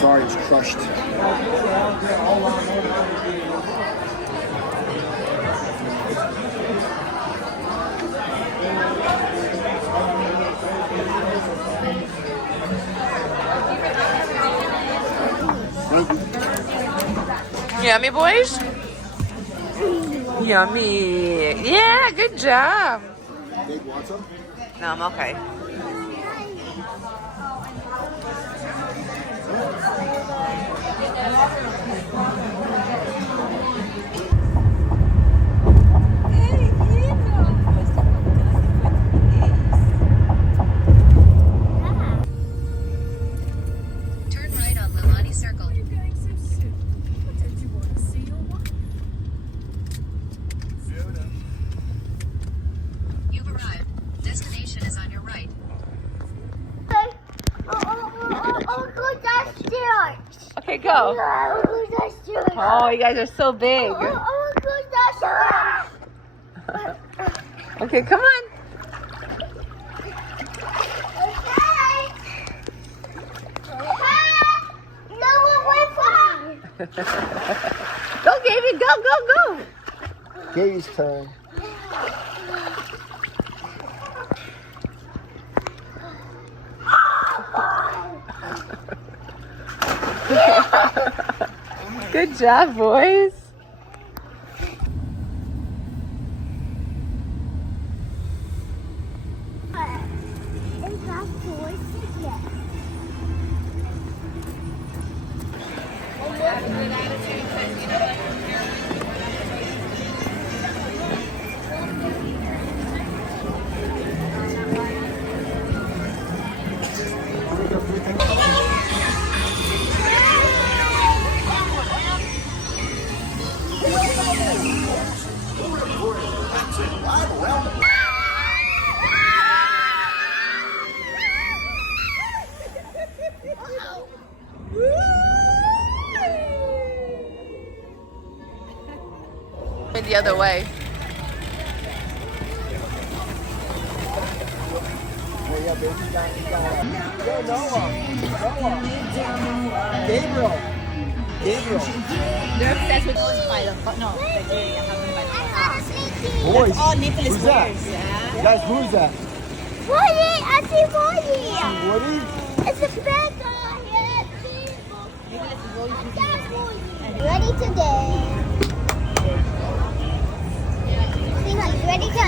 Sorry, it's crushed. Yummy, boys? Yummy. Yeah, good job. Dave, want some? No, I'm okay. Turn right on Lilani Circle. You've arrived. Destination is on your right. Okay, go. Oh, you guys are so big. Okay, come on. Go, Gaby, go, go, go. Gaby's turn. Good job, boys. The other way. Go, Noah. Gabriel. They're obsessed with pilot, but no, Nigeria hasn't been. Boys. All Nicholas Who's that? wears, yeah. Guys, who is that? Woody, I see Woody. Woody? It's a bad guy. Nicholas is always with Ready to dance. He's ready to go.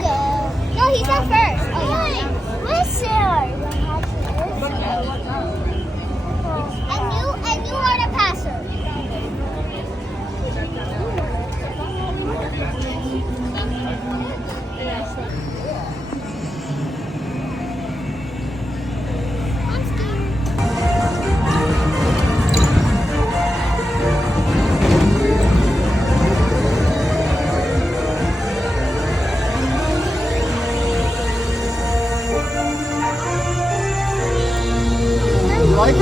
No, he's not first. Oh, yeah. Listen. And you are the passer. I'm scared. You like it?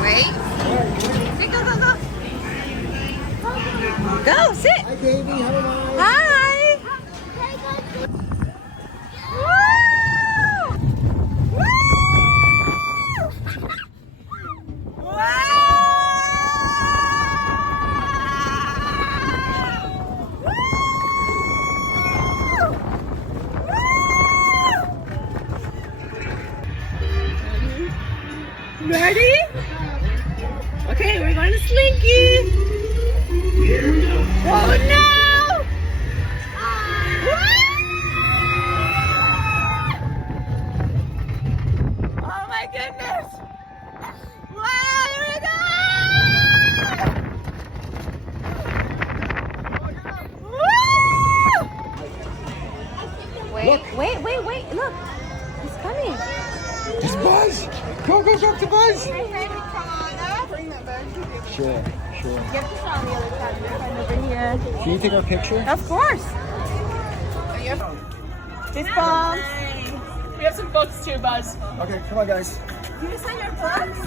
Wait. Sit, go, go, go. Go, sit. Hi, baby. How am I? Hi. Ready? Okay, we're going to Slinky. Oh no! Oh my goodness! Wow, here we go! Wait, wait, look. He's coming. It's Buzz. Go up to Buzz. Sure. Can you take our picture? Of course. Fist bump. We have some books too, Buzz. Okay, come on, guys. You sign your books?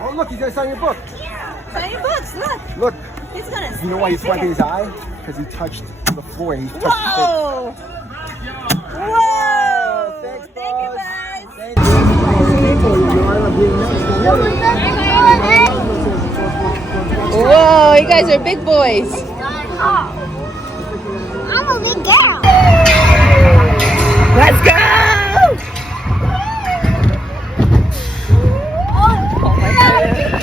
Oh, look, he's gonna sign your book. Yeah. Tiny books, look. Look. He's gonna. You know why he's wiping his eye? Because he touched the floor. He touched Whoa! Whoa! Thanks, Thank you, Buzz. guys. Thank you. Whoa! You guys are big boys. I'm a big girl. Let's go! Oh my goodness.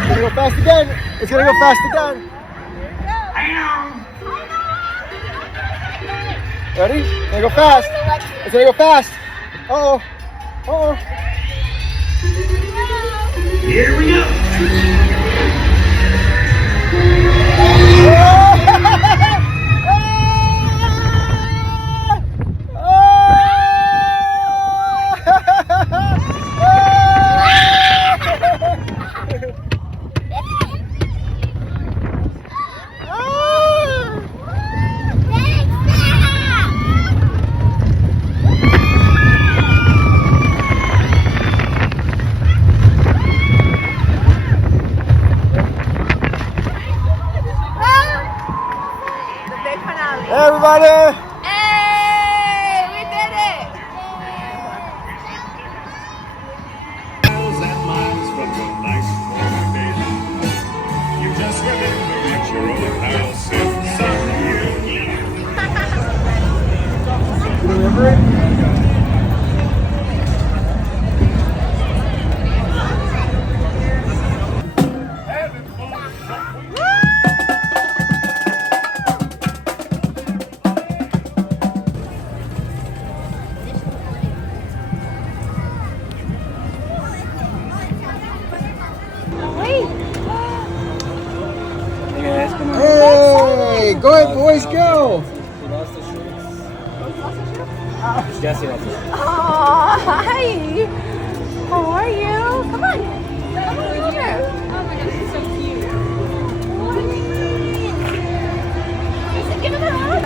It's gonna go fast again. It's gonna go fast again. Ready? It's gonna go fast. It's gonna go fast. Uh-oh. Uh-oh. Here we go. Hey, everybody! Hey! We did it! Miles and miles from the nice warm day. You just remember that your old house inside you. Remember it? Hey, go ahead, boys, go. Oh, hi! How are you? Come on! Come over here! Oh my gosh, it's so cute! Give him a hug!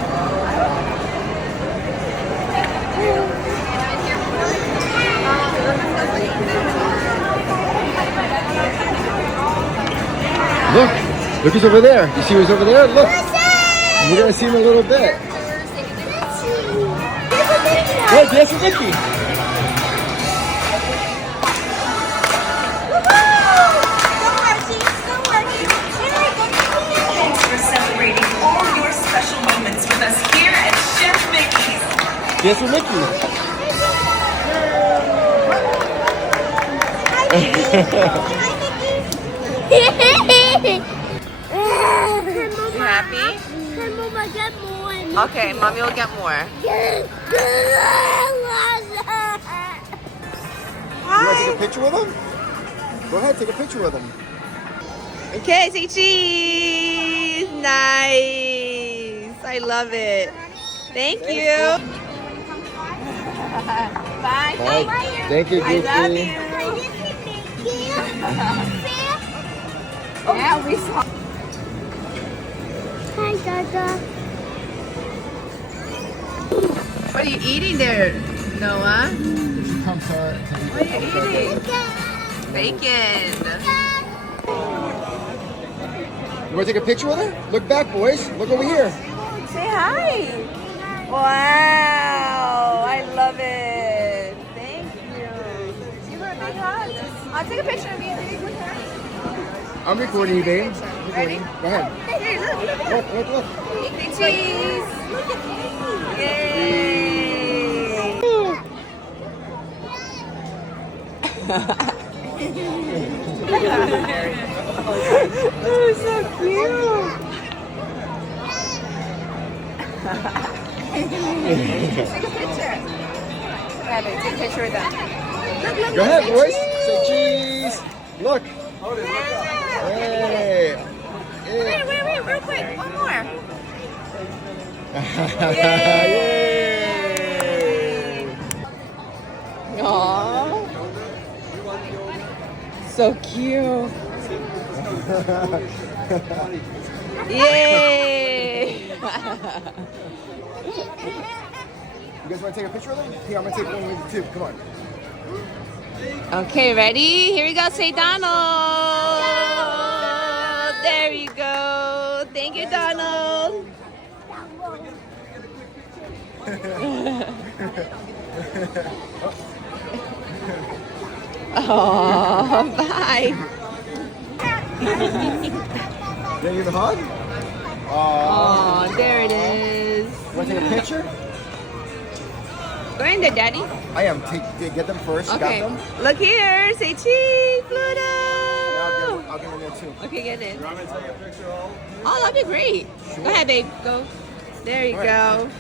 Look who's over there. You see who's over there? Look. We're gonna see him a little bit. Hey, dance with Mickey. Thanks for celebrating all your special moments with us here at Chef Mickey's. Dance with Mickey. You happy? Okay, Mommy will get more. You want to take a picture with him? Go ahead, take a picture with him. Okay, say cheese! Nice! I love it. Thank you. Bye. Bye. Thank you, I Goofy. love you. Yeah, we saw. Hi, Dada. What are you eating there, Noah? Come to What are you eating? Bacon. You want to take a picture with her? Look back, boys. Look over here. Say hi. Wow, I love it. Thank you. Give her a big hug. I'll take a picture of you with her. I'm recording you, babe. Ready? Go ahead. Hey, look. Look. Eat the cheese. Yay. Oh, so cute. Take a picture. Have it. Take a picture with them. Look. Go ahead, say boys. cheese. Say cheese. Look. Hey. Wait, real quick. One more. Yay. Aww. So cute. Yay. You guys want to take a picture of them? Here, I'm going to take one with you too. Come on. Okay, ready? Here we go. Say Donald. There you go. Thank you, Donald. Oh, bye. Did you give a hug? Oh, there it is. Want to take a picture? Go in there, Daddy. I am. Get them first. Okay. Got them? Look here. Say cheese, Pluto. I'll get in there too. Okay, get in. You want me to take a picture of all? Oh, that'd be great. Go ahead, babe. Go. There you All right. go.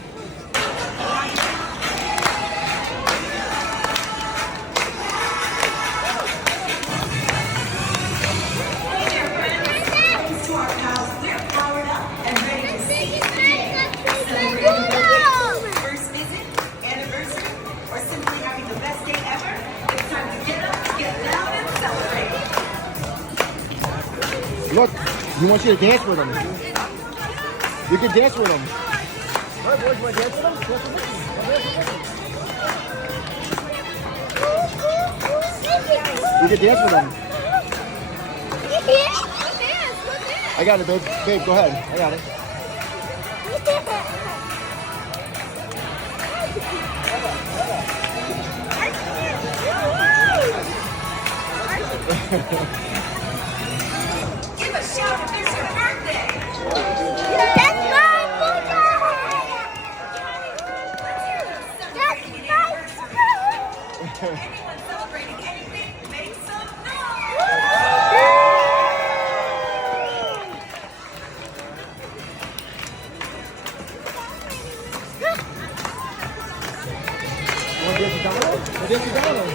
To our pals, we're powered up and ready to see you today. Celebrating your first visit, anniversary, or simply having the best day ever. It's time to get up, get loud, and celebrate. Look, he wants you to dance with him. You can dance with him. All right, boys, you want to dance with him? Dance with him. You can dance with him. I got it, babe. Babe, go ahead. I got it. Give a shout if it's your birthday. Anyone celebrating anything, make some noise. You want to dance with Donald? Want to dance with Donald?